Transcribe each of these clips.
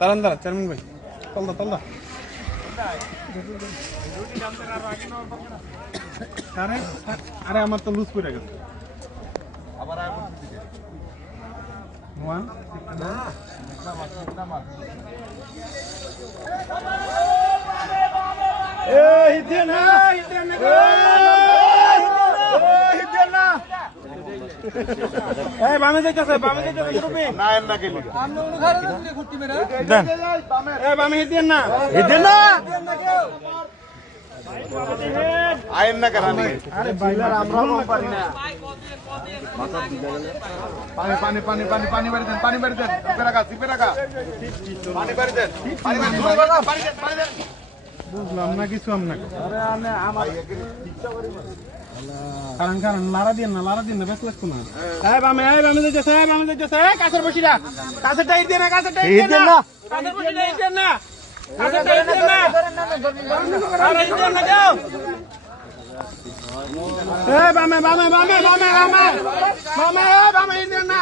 দাঁড়ান দাঁড়ান, চেয়ারম্যান ভাই তলদা তলদা আরে আরে, আমার তো লুজ করে গেছে। ওয়ান এই হিতেন হিতেন না হিতেন না এই বামে যাইতেছে বামে যাইতেছে মুরব্বি দেন। এই বামে হিতেন না। হিতেন না। আইন না কেন আরে বাইলার আমরাও পারি না। পানি পানি পানি পানি পানি বাড়ি দেন পানি বাড়ি দেন। সিপে রাখা সিপে রাখা পানি বাড়ি দেন পানি বাড়ি দেন পানি দেন পানি দেন। বুঝলাম না কিছু আমরা কারণ কারণ লারা দিয়ে না লারা দিয়ে না বেশ লাগতো না। এই বামে এই বামে যাইতেছে এই বামে যাইতেছে এই কাছের বসিরা। কাছের টাইট দিয়ে না কাছের টাইট দিয়ে না। কাছের বসিরা টাইট দিয়ে না। কাছের টাইট দিয়ে না। আরে দিয়ে না যাও এই বামে বামে বামে বামে বামে বামে এই বামে টাইট না।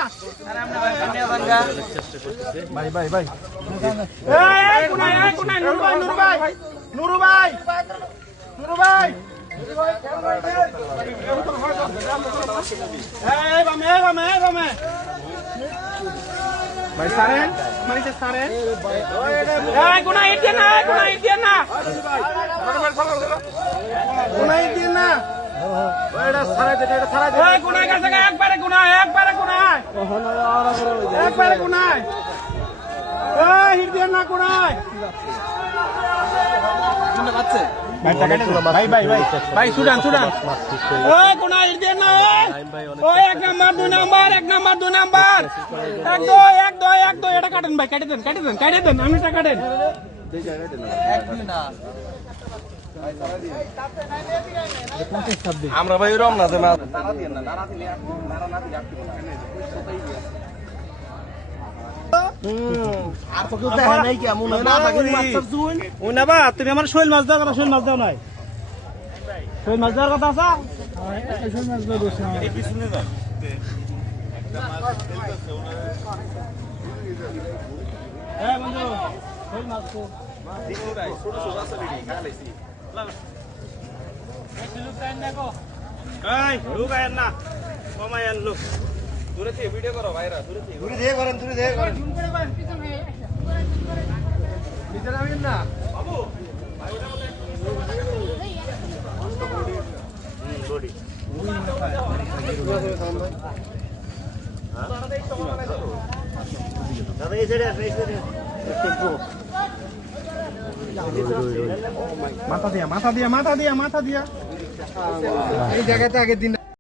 ভাই ভাই ভাই। এই এই কোনায় এই কোনায় নুরু ভাই। নুরু ভাই! নুরু ভাই! সারেন। সারেন ইট দিয়ে না এই কোনায় ইট দিয়ে না। কোনায় ইট দিয়ে না। এই কোনায় কাছে একবারে কোনায় একবারে হিট দিয়ে না কোনায়। ভাই ভাই ভাই ভাই সুডান সুডান। ওই কোনা ইট দিয়ে না ওই এক নাম্বার দুই নাম্বার এক নাম্বার দুই নাম্বার। এক দুই এক দুই এক দুই এটা কাটেন ভাই কেটে দেন কেটে দেন কেটে দেন আমি এটা কাটেন। আমরা ভাই রম না দেনা না তুমি আমার শৈল মাছ কথা শৈল মাছ দাও নাই? শৈল মাছ দেওয়ার কথা আছে? না আন লুক। দূরে থেকে ভিডিও করো ভাইরা দূরে থেকে তুই দিয়ে করেন দিয়ে না। মাথা দিয়া মাথা দিয়া মাথা দিয়া মাথা দিয়া। এই জায়গাতে আগে দিন